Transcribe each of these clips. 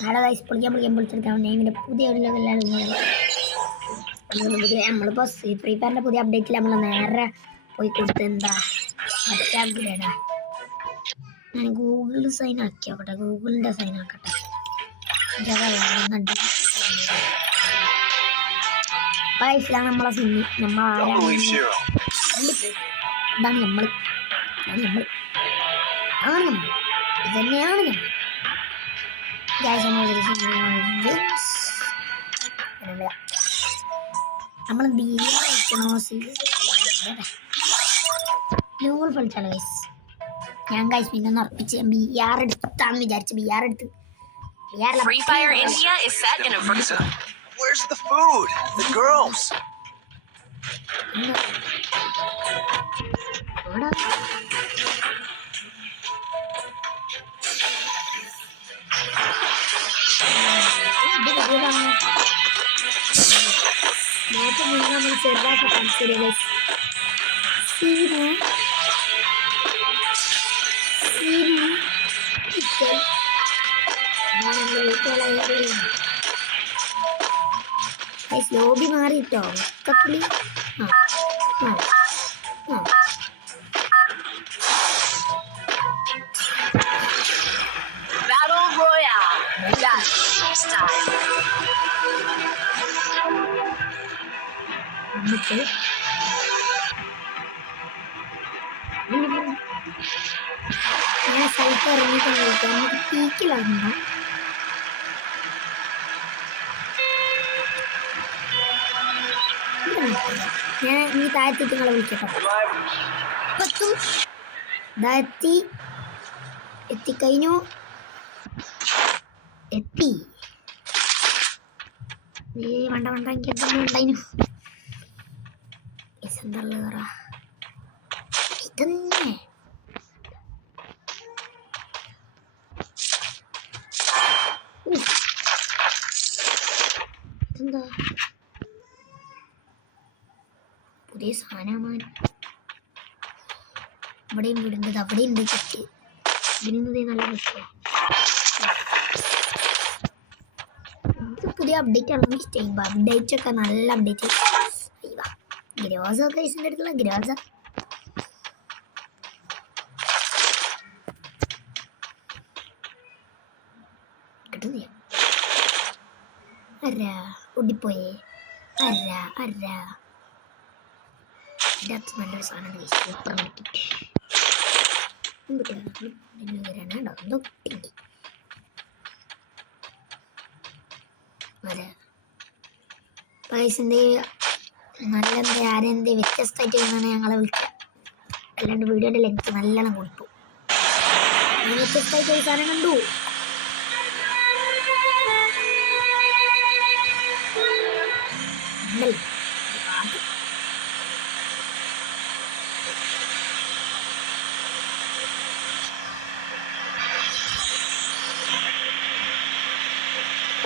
നാളെ ഗൈസ് പൊളിച്ചെടുക്കാൻ നെയിമിൻ്റെ പുതിയ ഒരു ലെവലാണ് നമ്മളിപ്പോൾ ഫ്രീ ഫയറിൻ്റെ പുതിയ അപ്ഡേറ്റിൽ നമ്മൾ നേരെ പോയി കൊടുത്ത് എന്താ മറ്റേ അപ്ഗ്രേഡാ. ഞാൻ ഗൂഗിൾ സൈൻ ആക്കി നോക്കട്ടെ, ഗൂഗിളിൻ്റെ സൈൻ ആക്കട്ടെ. ഇതാണ് നമ്മളെ സിമ്മി. നമ്മൾ ആരാണ്? ഇതാണ് നമ്മൾ ഇതന്നെയാണ് നമ്മൾ കളിച്ചാലോ ഗൈസ്. ഞാൻ ഗൈസ് പിന്നെ ഉറപ്പിച്ച് BR എടുത്താന്ന് വിചാരിച്ചു. BR എടുത്ത് Free Fire India is set in a Where's the food? The girls. ചെറുതായിട്ട് കാണിച്ചു lobby മാറിയിട്ടോ കപ്പലി. Battle Royale. That's style. ഞാൻ സ്ഥലത്ത് ഇറങ്ങിയിട്ട് കളിക്കാം. നമുക്ക് പീക്കിലാകുമ്പോ ഞാൻ ഈ താഴത്തേക്ക് നിങ്ങളെ വിളിക്കട്ടോ. എത്തിക്കഴിഞ്ഞു. എത്തി വേണ്ട എനിക്ക് എന്തെങ്കിലും ഉണ്ടായിനു. എന്താ പറ ഇതന്നെ ഇതെന്താ പുതിയ സാധനമാണ്. ഇവിടെയും വിടുന്നത് അവിടെയും ഉണ്ട്. ചെക്ക് വിടുന്നത് നല്ല കിട്ടുക. ഇത് പുതിയ അപ്ഡേറ്റ് ആണ്. സ്റ്റേബ് അപ്ഡേറ്റ് ഒക്കെ നല്ല അപ്ഡേറ്റ്. ഗ്രോസ ഒക്കെ ഇതിൻ്റെ അടുത്തുള്ള ഗ്രോസ കിട്ടുന്നില്ല. അരാ ഒടിപ്പോയേ. ഇതിനകത്ത് നല്ലൊരു സാധനം സൂപ്പർ മാർക്കറ്റ് വരാനുണ്ടോ എന്തോ കിട്ടി. അതെ പൈസൻ്റെ നല്ല ആരെന്തേ വ്യത്യസ്തമായിട്ട് വേണമെന്ന് ഞങ്ങളെ വിളിക്കാം. അല്ലാണ്ട് വീഡിയോൻ്റെ ലെങ്ത് നല്ലോണം കൊടുക്കും. വ്യത്യസ്തമായിട്ട് ഒരു സാധനം കണ്ടു.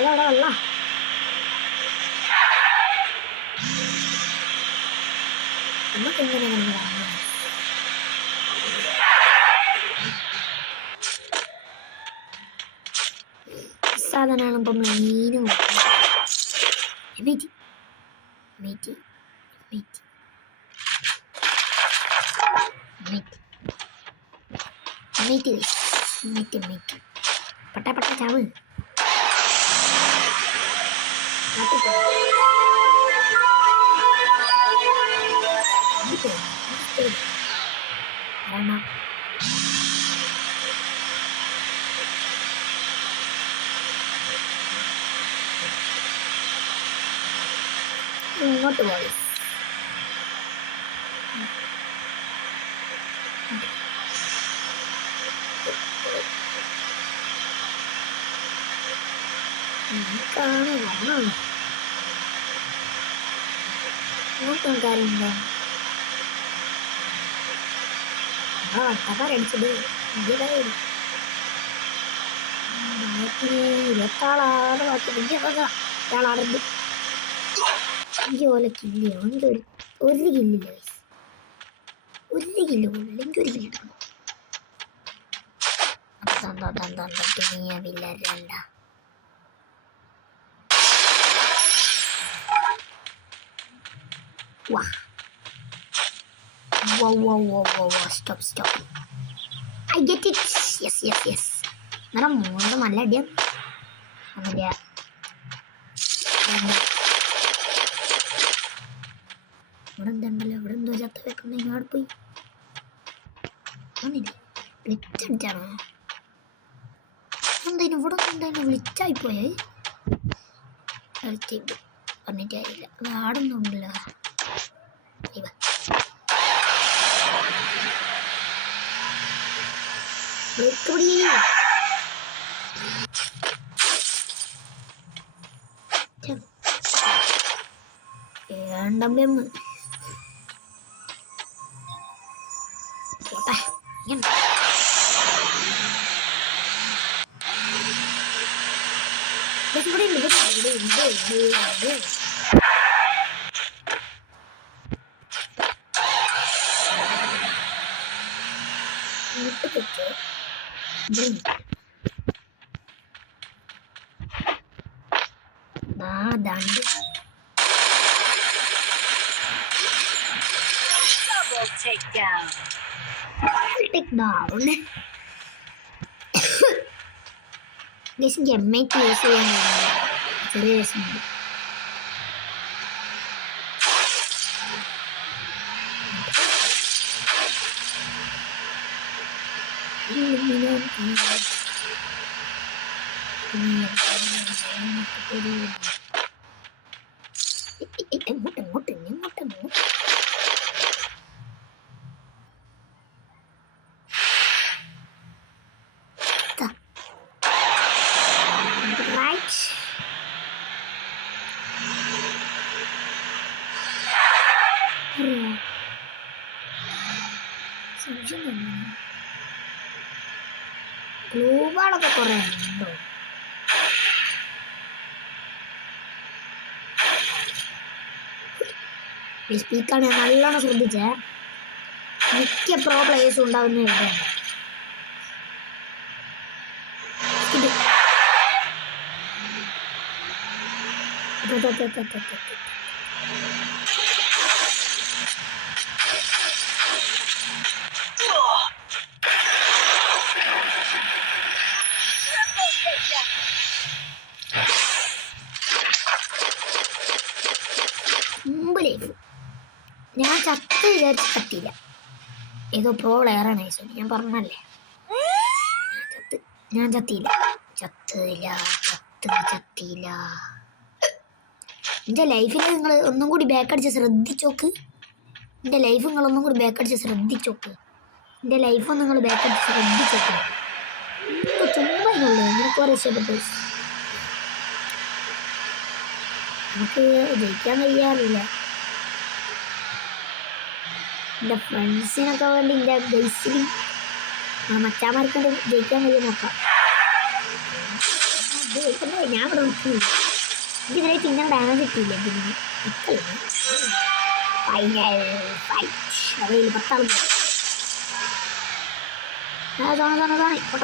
അതവിടെ വല്ല നമുക്ക് എങ്ങനെ സാധനമാണ് ഇപ്പം മെയിനും പട്ട ചാവ്. ഇങ്ങോട്ട് പോയി കാണുമോ? നോക്കാൻ കാര്യമുണ്ടോ? വട്ടക്കാരടിച്ചത് 26 ഒരാളാറുണ്ട്. 5 പോലെ കില്ല് ഉണ്ട്. ഒരു കില്ലില്ല. ഒരു കില്ല് അല്ലെങ്കിൽ ഒരു കില്ല് കിട്ടണം. അപ്പം നീയാവില്ല. വാ wow wow wow wow wow. Stop I get it. Yes നേരം മൂന്ന് നല്ല അടിയാ ഒന്നുമില്ല ഇവിടെ എന്തുണ്ടല്ലോ ഇവിടെ എന്തോ ചത്ത വെക്കുന്ന ഇങ്ങോട്ട് പോയി ഒന്നില്ല വിളിച്ചടിച്ചാണോ എന്തായാലും ഇവിടെ എന്തായാലും വിളിച്ചായി പോയേ പറഞ്ഞിട്ടായില്ല ആടൊന്നും ഉണ്ടല്ലോ Double takedown. Guys, ഗെയിംമേറ്റ് യൂസ് ചെയ്യാൻ ചെറിയ രസമുണ്ട് എങ്ങോട്ട് ഗ്ലൂവാളൊക്കെ കുറെ ഉണ്ടോ സ്പീക്കാണ് ഞാൻ നല്ലോണം ശ്രദ്ധിച്ചേ മിക്ക പ്രോ പ്ലേയേഴ്സും ഉണ്ടാവുന്ന ഞാൻ ചത്ത് വിചാരിച്ച് പറ്റിയില്ല ഏതോ പ്രോ പ്ലെയറാണ് ഞാൻ പറഞ്ഞല്ലേ ഞാൻ ചത്തിയില്ല എൻ്റെ ലൈഫിൽ നിങ്ങൾ ഒന്നും കൂടി ബാക്കടിച്ച് ശ്രദ്ധിച്ചോക്ക് എൻ്റെ ലൈഫ് നിങ്ങളൊന്നും കൂടി ബാക്കടിച്ച് ശ്രദ്ധിച്ചോക്ക് എൻ്റെ ലൈഫൊന്നും നിങ്ങൾ ബാക്കടിച്ച് ശ്രദ്ധിച്ചോക്ക് ചുമ്മാ എനിക്ക് രക്ഷപ്പെട്ടു നമുക്ക് ജയിക്കാൻ കഴിയാറില്ല എൻ്റെ ഫ്രണ്ട്സിനൊക്കെ വേണ്ടി എൻ്റെ ബേസിൽ മച്ചാമാർക്കൊണ്ട് ജയിക്കാൻ കഴിയും നോക്കാം ഞാൻ ഇവിടെ നിൽക്കില്ല ഇതിനായിട്ട് ഇങ്ങനെ ഡാമേജ് കിട്ടിയില്ല പിന്നെ ഫൈനൽ ഫൈറ്റ് അവയിൽ 10 ആളുകൾ പൊട്ട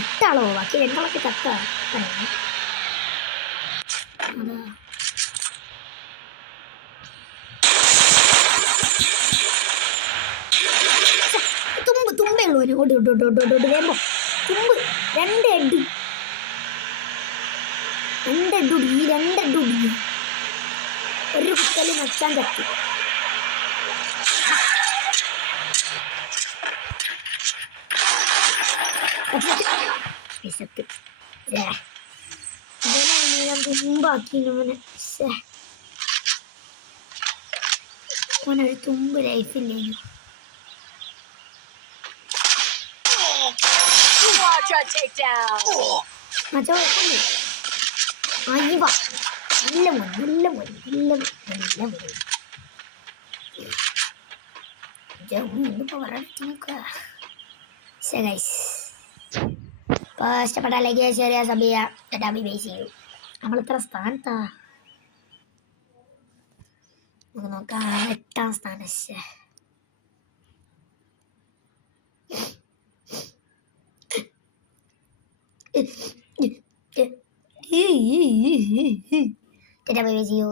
എട്ടാളോ ബാക്കി രണ്ടാളൊക്കെ ചക്ക തുമ്പേ ഉള്ളൂ വേമ്പോ തുമ്പ് രണ്ടടി ഒരു കുത്തല് നച്ചാൻ ചത്തി തുമ്പാക്കി ഓനൊരു തുമ്പ് ലൈഫില്ലേനു മറ്റോ അയ്യവ നല്ല മോൻ എന്തിപ്പോ പറയാൻ നോക്ക ഗൈസ് അപ്പോൾ ഇഷ്ടപ്പെട്ട ലൈക്ക് ഷെയർ ചെയ്യുക സബ് ചെയ്യുക ബൈ ചെയ്യൂ. നമ്മളിത്ര സ്ഥാനത്താ നമുക്ക് നോക്കാം. 8ാം സ്ഥാനം. ബൈ ചെയ്യൂ.